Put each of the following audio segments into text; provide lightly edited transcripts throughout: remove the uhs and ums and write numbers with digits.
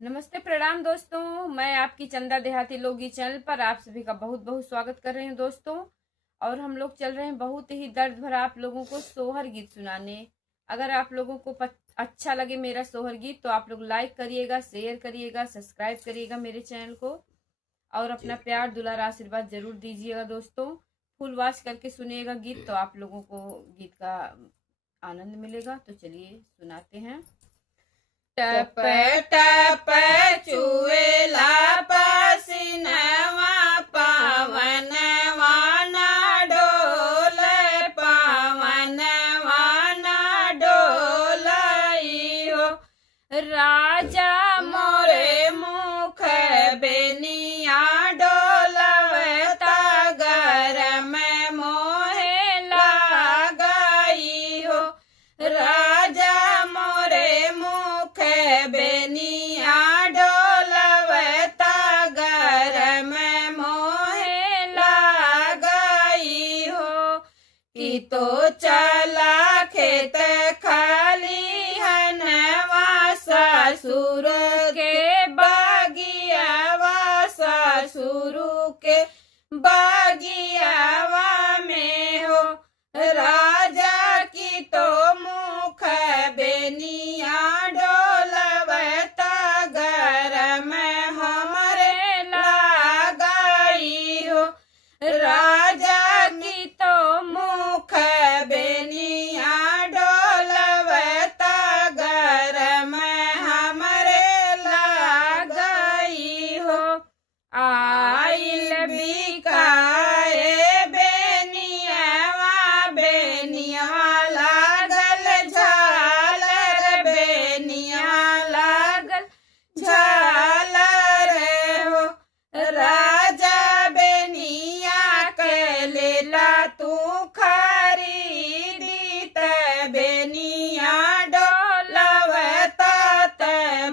नमस्ते प्रणाम दोस्तों। मैं आपकी चंदा देहाती लोकगीत चैनल पर आप सभी का बहुत बहुत स्वागत कर रही हूँ दोस्तों। और हम लोग चल रहे हैं बहुत ही दर्द भरा आप लोगों को सोहर गीत सुनाने। अगर आप लोगों को अच्छा लगे मेरा सोहर गीत तो आप लोग लाइक करिएगा, शेयर करिएगा, सब्सक्राइब करिएगा मेरे चैनल को और अपना प्यार दुलार आशीर्वाद जरूर दीजिएगा दोस्तों। फुल वॉच करके सुनिएगा गीत तो आप लोगों को गीत का आनंद मिलेगा। तो चलिए सुनाते हैं। टप टप चुएला पसीनवा पवनवा ना डोले पवनवा ना डोलई हो। राजा मोरे मुख बेनिया डोलवता घर में मोहे लागई हो। राजा मोरे मुख बेनिया डोलवता घर में मोहे लागई हो। कि तो चला खेत खाली हनवा ससुर के बागियावा ससुर के बागियावा में हो। राजा की तो मुख बेनिया डोलवता घर में हमरे लागई हो। राजा की तो मुख बेनिया डोलवता घर में हमरे लागई हो। आइल बिकाए बेनियावा बेनिया लागल झालर बेनिया लागल झालर हो। राजा बेनिया के लेला तू खरीदी त बेनिया डोलवता त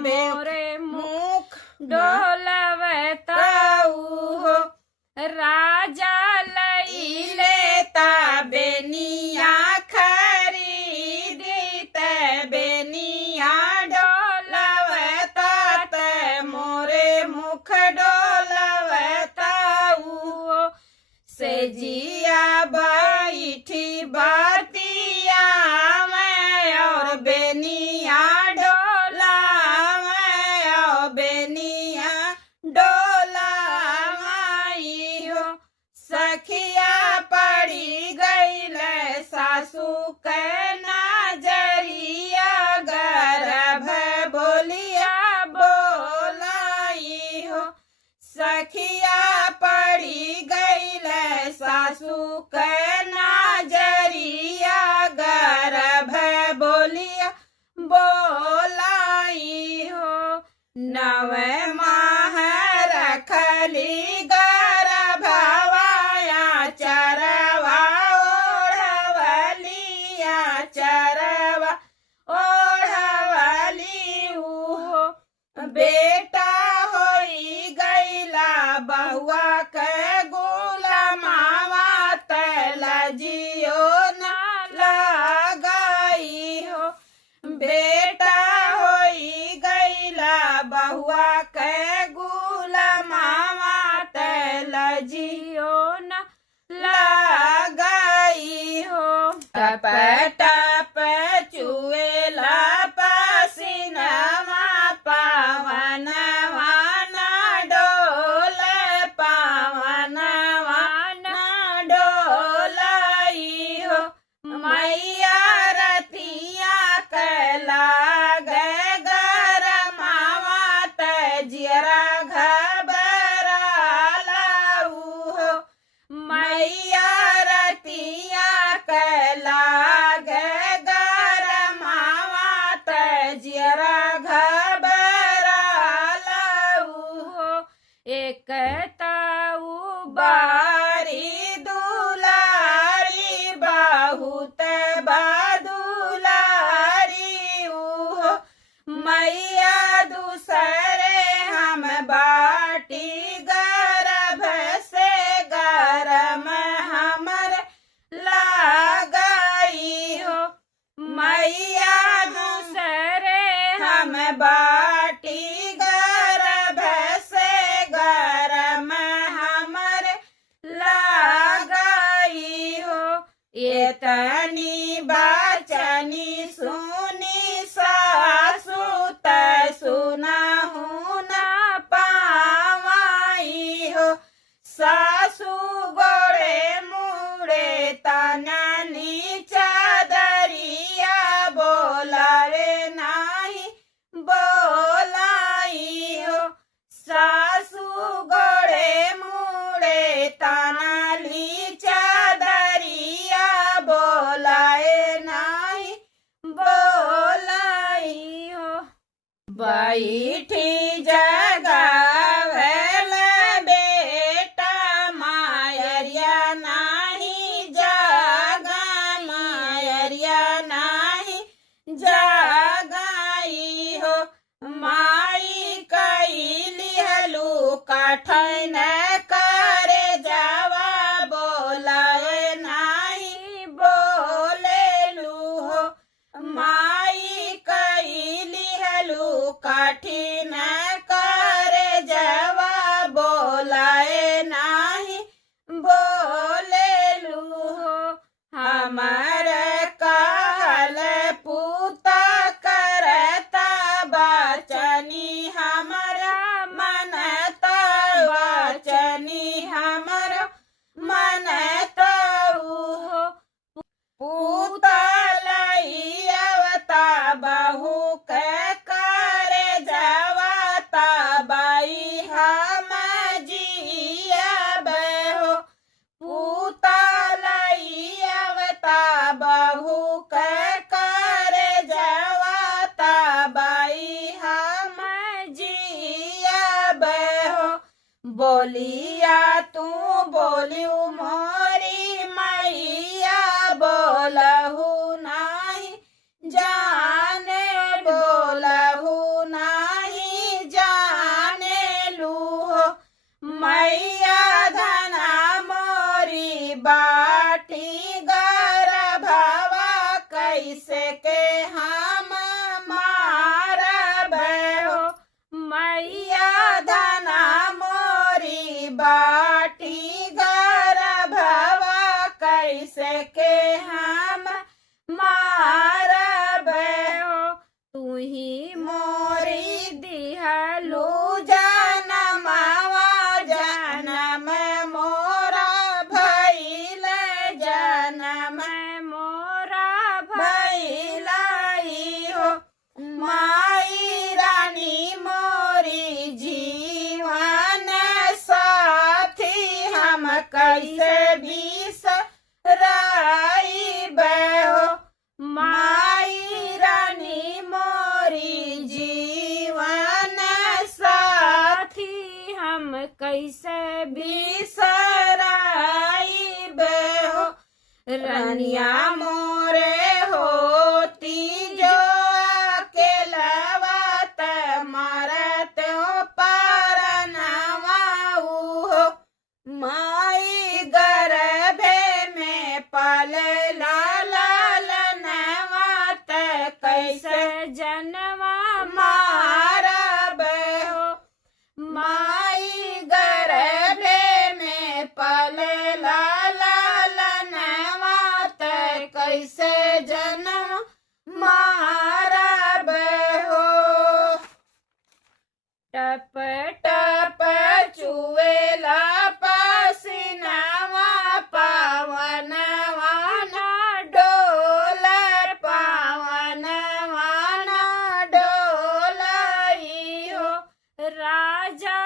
मोरे मुख डोलवता हो। राजा लई लेता बेनिया खरीदी त बेनिया डोलवता त मोरे मुख डोलवता हो। से जिया बैठी बातिया में और बेनिया डोला में और बेनिया डोला माई हो। सखिया पड़ी गईल सासू के नजरिया गर्भ बोलिया बोलाई हो। सखिया पड़ी गईल सासू के नजरिया गर्भ बोलिया बोलाई हो। नवे माह रखली गर्भवाया चरवा ओढ़वलिया चरवा ओढ़वली हो। बेटा होई गईला बहुआ के गुलामावा तलजियो ना लागई हो। बेटा होई गईला बहुआ के गुलामावा तलजियो ना लागई हो। टप टप चुएला पसीनवा पवनवा ना डोले पवनवा ना डोलई हो। मैया रतिया के लागे गरमावा त बैठी जगावेल बेटा मायरिया नाही जागा मायरिया नाही जागाई हो माई कैली हलू काठन करे जावा बोलाए नाही बोलेलू हो माई कैली हलू काठिन करे जावा बोलाए नाही बोलेलू हो हमार कहल पूता करता बचनी हमारा मनता बचनी हमारा मनता हो पूता लईअवता बहू के करे जवाता बाई हम जिया बहो पूता लईअवता बहू के करे जवाता बाई हम जिया बहो बोलिया तू बोलियो मोरी मैया बोलहु नाही जाने बोलहु नाही जाने लूहो मैया धना मोरी बाटी गर्भवा कैसे के हम मारब हो मैया धना मोरी बाटी गर्भवा कैसे के हम मारब हो तू ही मोरी दिहलू जनमवा जनम मोरा भइल जनम मोरा भइलाई हो माई रानी मोरी जीवन साथी हम कैसे बिसराइब हो माई रानी मोरी जीवन साथी हम कैसे बिसराइब हो रनिया मोरे होती जो अकेलवा त मरत हो परनवा हो माई गर्भे में पल लालनवा त कैसे जनवा मारब हो माई गर्भे में पल लालनवा त कैसे जनम मारब हो टप टप चुएला पसीनावा पावनवा ना डोल पावनवा ना डोलई हो राजा